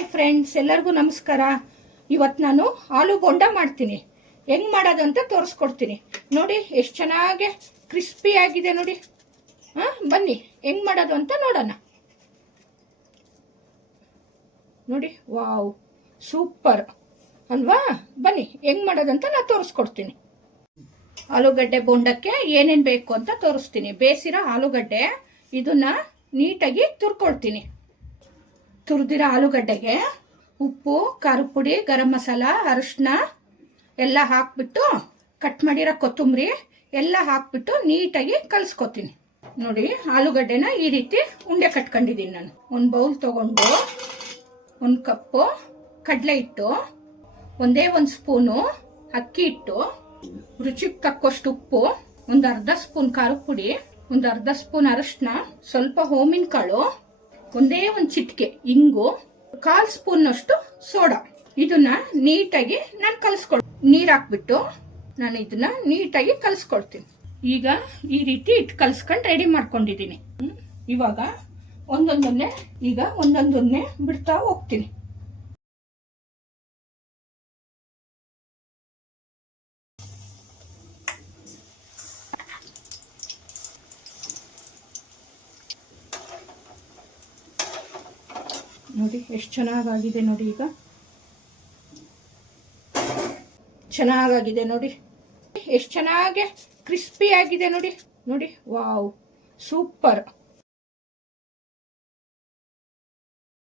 Hi friends, ಎಲ್ಲರಿಗೂ ನಮಸ್ಕಾರ. ಇವತ್ತು ನಾನು ಆಲೂ ಬೋಂಡ ಮಾಡ್ತೀನಿ. ಹೆಂಗ್ ಮಾಡೋದು ಅಂತ ತೋರಿಸ್ಕೊಡ್ತೀನಿ. ನೋಡಿ ಎಷ್ಟು ಚೆನ್ನಾಗಿ ಕ್ರಿಸ್ಪಿ ಆಗಿದೆ ನೋಡಿ. ಬನ್ನಿ ಹೆಂಗ್ ಮಾಡೋದು ಅಂತ ನೋಡೋಣ. ನೋಡಿ, ವಾವ್, ಸೂಪರ್ ಅಲ್ವಾ? ಬನ್ನಿ ಹೆಂಗ್ ಮಾಡೋದಂತ ನಾನು ತೋರಿಸ್ಕೊಡ್ತೀನಿ. ಆಲೂಗಡ್ಡೆ ಬೋಂಡಕ್ಕೆ ಏನೇನು ಬೇಕು ಅಂತ ತೋರಿಸ್ತೀನಿ. ಬೇಯಿಸಿರೋ ಆಲೂಗಡ್ಡೆ, ಇದನ್ನ ನೀಟಾಗಿ ತುರ್ಕೊಳ್ತೀನಿ. ತುರಿದಿರೋ ಆಲೂಗಡ್ಡೆಗೆ ಉಪ್ಪು, ಖಾರದ ಪುಡಿ, ಗರಂ ಮಸಾಲ, ಅರಿಶಿನ ಎಲ್ಲ ಹಾಕ್ಬಿಟ್ಟು, ಕಟ್ ಮಾಡಿರೋ ಕೊತ್ತಂಬರಿ ಎಲ್ಲ ಹಾಕ್ಬಿಟ್ಟು ನೀಟಾಗಿ ಕಲಿಸ್ಕೊತೀನಿ. ನೋಡಿ, ಆಲೂಗಡ್ಡೆನ ಈ ರೀತಿ ಉಂಡೆ ಕಟ್ಕೊಂಡಿದ್ದೀನಿ ನಾನು. ಒಂದು ಬೌಲ್ ತಗೊಂಡು 1 ಕಪ್ಪು ಕಡಲೆ ಹಿಟ್ಟು, ಒಂದೇ 1 ಸ್ಪೂನು ಅಕ್ಕಿ ಹಿಟ್ಟು, ರುಚಿಗೆ ತಕ್ಕಷ್ಟು ಉಪ್ಪು, ಒಂದು ಅರ್ಧ ಸ್ಪೂನ್ ಖಾರದ ಪುಡಿ, ಒಂದು ಅರ್ಧ ಸ್ಪೂನ್ ಅರಿಶಿನ, ಸ್ವಲ್ಪ ಓಮಿನ ಕಾಳು, ಒಂದೇ 1 ಚಿಟಿಕೆ ಇಂಗು, 1/4 ಸ್ಪೂನ್ನಷ್ಟು ಸೋಡಾ. ಇದನ್ನ ನೀಟಾಗಿ ನಾನು ನೀರು ಹಾಕ್ಬಿಟ್ಟು ನಾನು ಇದನ್ನ ನೀಟಾಗಿ ಕಲಿಸ್ಕೊಳ್ತೀನಿ. ಈಗ ಈ ರೀತಿ ಇಟ್ಟು ಕಲಿಸ್ಕೊಂಡು ರೆಡಿ ಮಾಡ್ಕೊಂಡಿದ್ದೀನಿ. ಇವಾಗ ಒಂದೊಂದನ್ನೇ ಬಿಡ್ತಾ ಹೋಗ್ತೀನಿ. ನೋಡಿ ಎಷ್ಟು ಚೆನ್ನಾಗಾಗಿದೆ ನೋಡಿ. ಈಗ ಚೆನ್ನಾಗಾಗಿದೆ ನೋಡಿ, ಎಷ್ಟು ಚೆನ್ನಾಗಿ ಕ್ರಿಸ್ಪಿ ಆಗಿದೆ ನೋಡಿ. ನೋಡಿ, ವಾವ್, ಸೂಪರ್.